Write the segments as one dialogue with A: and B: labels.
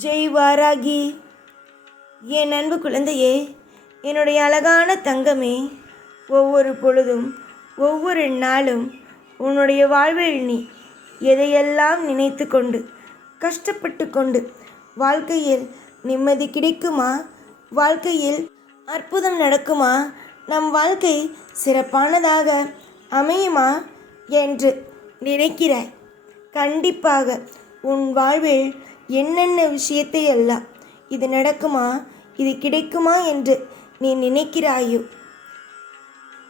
A: ஜெய் வாராகி என் அன்பு குழந்தையே என்னுடைய அழகான தங்கமே ஒவ்வொரு பொழுதும் ஒவ்வொரு நாளும் உன்னுடைய வாழ்வில் நீ எதையெல்லாம் நினைத்து கொண்டு கஷ்டப்பட்டு கொண்டு வாழ்க்கையில் நிம்மதி கிடைக்குமா? வாழ்க்கையில் அற்புதம் நடக்குமா? நம் வாழ்க்கை சிறப்பானதாக அமையுமா? என்று நினைக்கிறாய். கண்டிப்பாக உன் வாழ்வில் என்னென்ன விஷயத்தை எல்லாம் இது நடக்குமா இது கிடைக்குமா என்று நீ நினைக்கிறாயோ?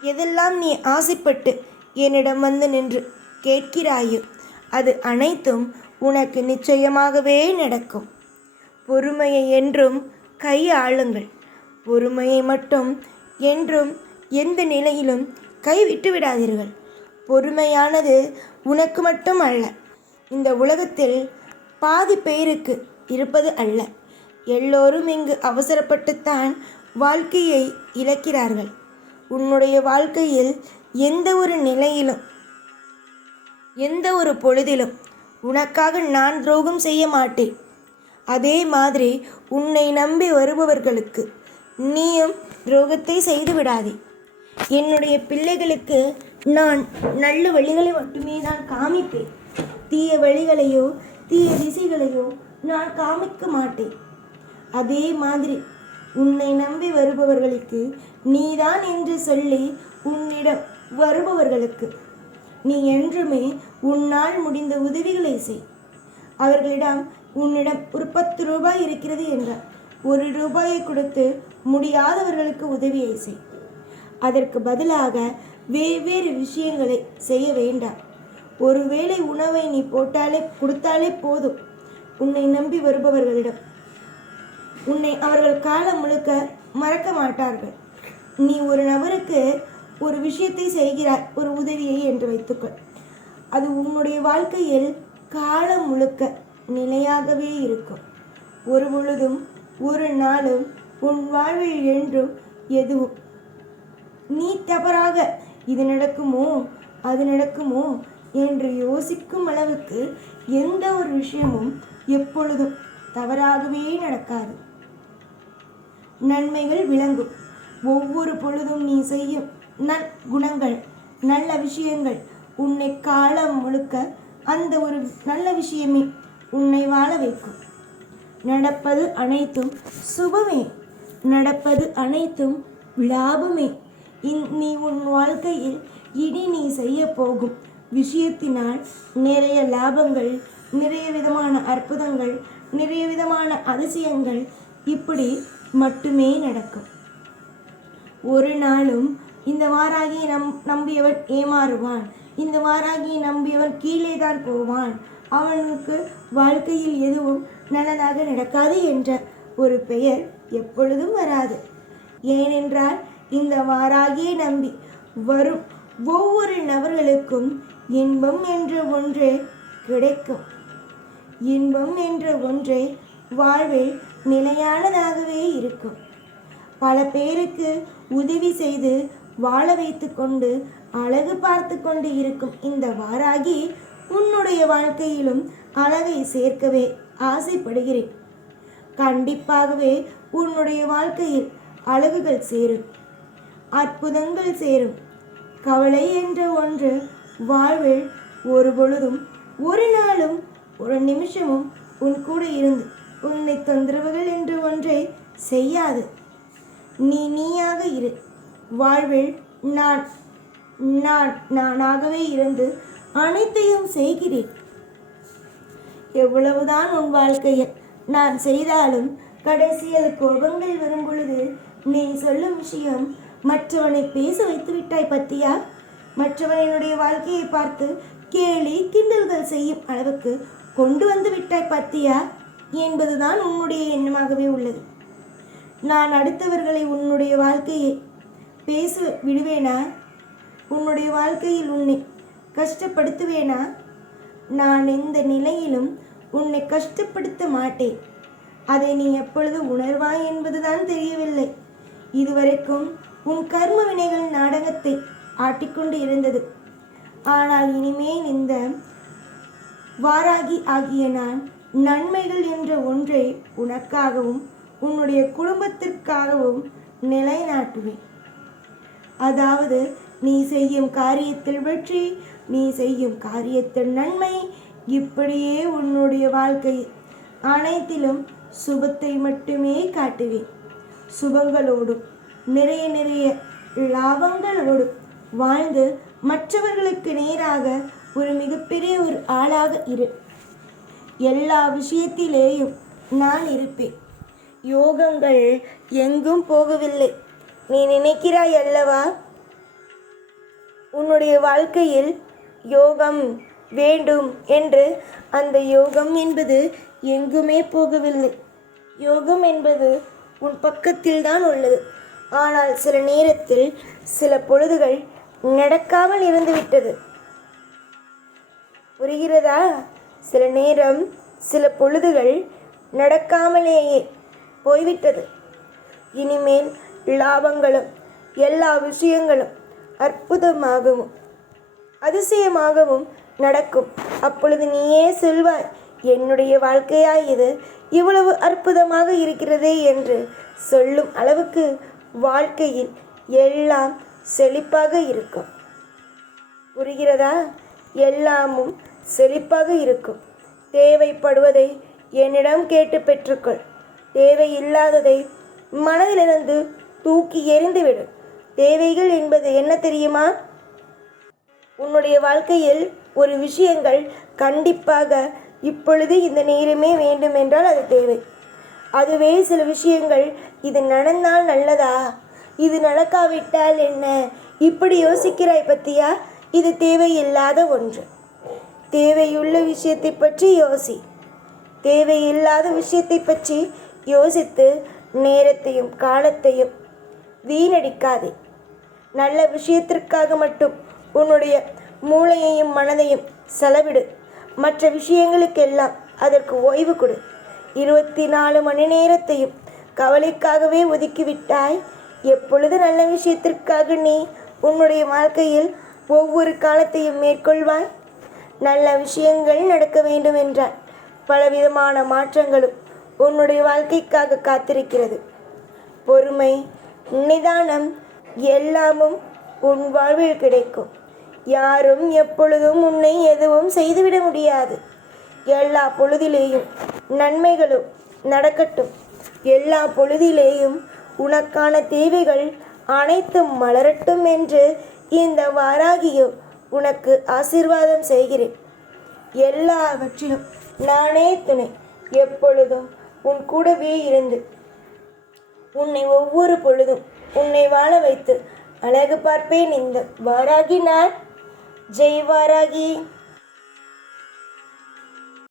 A: எதெல்லாம் நீ ஆசைப்பட்டு என்னிடம் வந்து நின்று கேட்கிறாயோ அது அனைத்தும் உனக்கு நிச்சயமாகவே நடக்கும். பொறுமையை என்றும் கையாளுங்கள் பொறுமையை மட்டும் என்றும் எந்த நிலையிலும் கைவிட்டு விடாதீர்கள். பொறுமையானது உனக்கு மட்டும் அல்ல. இந்த உலகத்தில் பாதி பேருக்கு இருப்பது அல்ல. எல்லோரும் இங்கு அவசரப்பட்டுத்தான் வாழ்க்கையை இழக்கிறார்கள். உன்னுடைய வாழ்க்கையில் எந்த ஒரு நிலையிலும் எந்த ஒரு பொழுதிலும் உனக்காக நான் துரோகம் செய்ய மாட்டேன். அதே மாதிரி உன்னை நம்பி வருபவர்களுக்கு நீயும் துரோகத்தை செய்து விடாதே. என்னுடைய பிள்ளைகளுக்கு நான் நல்ல வழிகளை மட்டுமே நான் காமிப்பேன். தீய வழிகளையோ தீய திசைகளையும் நான் காமிக்க மாட்டேன். அதே மாதிரி உன்னை நம்பி வருபவர்களுக்கு நீதான் என்று சொல்லி உன்னிடம் வருபவர்களுக்கு நீ என்றுமே உன்னால் முடிந்த உதவிகளை செய். அவர்களிடம் உன்னிடம் ஒரு பத்து ரூபாய் இருக்கிறது என்றார் ஒரு ரூபாயை கொடுத்து முடியாதவர்களுக்கு உதவியை செய். அதற்கு பதிலாக வெவ்வேறு விஷயங்களை செய்ய வேண்டாம். ஒருவேளை உணவை நீ போட்டாலே கொடுத்தாலே போதும். உன்னை நம்பி வருபவர்களிடம். உன்னை அவர்கள் காலம் முழுக்க மறக்க மாட்டார்கள். நீ ஒரு நபருக்கு ஒரு விஷயத்தை செய்கிறாய் ஒரு உதவியை என்று வைத்துக்கொள். அது உன்னுடைய வாழ்க்கையில் காலம் முழுக்க நிலையாகவே இருக்கும். ஒரு பொழுதும் ஒரு நாளும் உன் வாழ்வில் என்றும் எதுவும். நீ தவறாக இது நடக்குமோ அது நடக்குமோ என்று யோசிக்கும் அளவுக்கு எந்த ஒரு விஷயமும் எப்பொழுதும் தவறாகவே நடக்காது. நன்மைகள் விளங்கும். ஒவ்வொரு பொழுதும் நீ செய்யும் நல் குணங்கள் நல்ல விஷயங்கள் உன்னை காலம் முழுக்க அந்த ஒரு நல்ல விஷயமே உன்னை வாழ வைக்கும். நடப்பது அனைத்தும் சுபமே. நடப்பது அனைத்தும் லாபமே இன் நீ உன் வாழ்க்கையில் இனி நீ செய்ய போகும் விஷயத்தினால் நிறைய லாபங்கள் நிறைய விதமான அற்புதங்கள் நிறைய விதமான அதிசயங்கள் இப்படி மட்டுமே நடக்கும். ஒரு நாளும் இந்த வாராகி நம் நம்பியவன் ஏமாறுவான். இந்த வாராகியை நம்பியவன் கீழே தான் போவான். அவனுக்கு வாழ்க்கையில் எதுவும் நல்லதாக நடக்காது என்ற ஒரு பெயர் எப்பொழுதும் வராது. ஏனென்றால் இந்த வாராகியை நம்பி வரும் ஒவ்வொரு நபர்களுக்கும் இன்பம் என்ற ஒன்றே கிடைக்கும். இன்பம் என்ற ஒன்றே வாழ்வில் நிலையானதாகவே இருக்கும். பல பேருக்கு உதவி செய்து வாழ வைத்து கொண்டு அழகு பார்த்து கொண்டு இருக்கும் இந்த வாராகி உன்னுடைய வாழ்க்கையிலும் அழகை சேர்க்கவே ஆசைப்படுகிறேன். கண்டிப்பாகவே உன்னுடைய வாழ்க்கையில் அழகுகள் சேரும் அற்புதங்கள் சேரும். கவலை என்ற ஒன்று வாழ்வில் ஒரு பொழுதும் ஒரு நாளும் ஒரு நிமிஷமும் உன் கூட இருந்து உன்னை தொந்தரவுகள் என்று ஒன்றை செய்யாது. நீ நீயாக இரு. வாழ்வில் நான் நான் நானாகவே இருந்து அனைத்தையும் செய்கிறேன். எவ்வளவுதான் உன் வாழ்க்கையில் நான் செய்தாலும் கடைசியில் கோபங்கள் வரும் பொழுது நீ சொல்லும் விஷயம் மற்றவனை பேச வைத்து விட்டாய் பத்தியா? மற்றவன் என்னுடைய வாழ்க்கையை பார்த்து கேலி கிண்டல்கள் செய்யும் அளவுக்கு கொண்டு வந்து விட்டாய் பத்தியா? என்பதுதான் உன்னுடைய எண்ணமாகவே உள்ளது. நான் அடுத்தவர்களை உன்னுடைய வாழ்க்கையை பேச விடுவேனா? உன்னுடைய வாழ்க்கையில் உன்னை கஷ்டப்படுத்துவேனா? நான் எந்த நிலையிலும் உன்னை கஷ்டப்படுத்த மாட்டேன். அதை நீ எப்பொழுது உணர்வாய் என்பதுதான் தெரியவில்லை. இதுவரைக்கும் உன் கர்ம வினைகள் நாடகத்தை ஆட்டிக்கொண்டு இருந்தது. ஆனால் இனிமேல் இந்த வாராகி ஆகிய நான் நன்மைகள் என்ற ஒன்றை உனக்காகவும் உன்னுடைய குடும்பத்திற்காகவும் நிலைநாட்டுவேன். அதாவது நீ செய்யும் காரியத்தில் வெற்றி நீ செய்யும் காரியத்தில் நன்மை இப்படியே உன்னுடைய வாழ்க்கை அனைத்திலும் சுபத்தை மட்டுமே காட்டுவேன். சுபங்களோடும் நிறைய நிறைய லாபங்களோடு வாழ்ந்து மற்றவர்களுக்கு நேராக ஒரு மிகப்பெரிய ஒரு ஆளாக இரு. எல்லா விஷயத்திலேயும் நான் இருப்பேன். யோகங்கள் எங்கும் போகவில்லை. நீ நினைக்கிறாய் அல்லவா? உன்னுடைய வாழ்க்கையில் யோகம் வேண்டும் என்று. அந்த யோகம் என்பது எங்குமே போகவில்லை. யோகம் என்பது உன் பக்கத்தில் தான் உள்ளது. ஆனால் சில நேரத்தில் சில பொழுதுகள் நடக்காமல் இருந்துவிட்டது. புரிகிறதா? சில நேரம் சில பொழுதுகள் நடக்காமலேயே போய்விட்டது. இனிமேல் லாபங்களும் எல்லா விஷயங்களும் அற்புதமாகவும் அதிசயமாகவும் நடக்கும். அப்பொழுது நீயே சொல்வாய் என்னுடைய வாழ்க்கையா இது இவ்வளவு அற்புதமாக இருக்கிறதே என்று சொல்லும் அளவுக்கு வாழ்க்கையில் எல்லாம் செழிப்பாக இருக்கும். புரிகிறதா? எல்லாமும் செழிப்பாக இருக்கும். தேவைப்படுவதை என்னிடம் கேட்டு பெற்றுக்கொள். தேவையில்லாததை மனதிலிருந்து தூக்கி எறிந்துவிடும் தேவைகள் என்பது என்ன தெரியுமா? உன்னுடைய வாழ்க்கையில் ஒரு விஷயங்கள் கண்டிப்பாக இப்பொழுது இந்த நேரமே வேண்டும் என்றால் அது தேவை. அதுவே சில விஷயங்கள் இது நடந்தால் நல்லதா? இது நடக்காவிட்டால் என்ன? இப்படி யோசிக்கிறாய் பத்தியா? இது தேவையில்லாத ஒன்று. தேவையுள்ள விஷயத்தை பற்றி யோசி. தேவையில்லாத விஷயத்தை பற்றி யோசித்து நேரத்தையும் காலத்தையும் வீணடிக்காதே. நல்ல விஷயத்திற்காக மட்டும் உன்னுடைய மூளையையும் மனதையும் செலவிடு. மற்ற விஷயங்களுக்கெல்லாம் அதற்கு ஓய்வு கொடு. இருபத்தி நாலு மணி நேரத்தையும் கவலைக்காகவே ஒதுக்கிவிட்டாய். எப்பொழுது நல்ல விஷயத்திற்காக நீ உன்னுடைய வாழ்க்கையில் ஒவ்வொரு காலத்தையும் மேற்கொள்வாய்? நல்ல விஷயங்கள் நடக்க வேண்டும் என்றால் பலவிதமான மாற்றங்களும் உன்னுடைய வாழ்க்கைக்காக காத்திருக்கிறது. பொறுமை நிதானம் எல்லாமும் உன் வாழ்வில் கிடைக்கும். யாரும் எப்பொழுதும் உன்னை எதுவும் செய்துவிட முடியாது. எல்லா பொழுதிலேயும் நன்மைகளும் நடக்கட்டும். எல்லா பொழுதிலேயும் உனக்கான தேவைகள் அனைத்தும் மலரட்டும் என்று இந்த வாராகியோ உனக்கு ஆசீர்வாதம் செய்கிறேன். எல்லாவற்றிலும் நானே துணை. எப்பொழுதும் உன் கூடவே இருந்து உன்னை ஒவ்வொரு பொழுதும் உன்னை வாழ வைத்து அழகு பார்ப்பேன் இந்த வாராகி நான். ஜெய் வாராகி.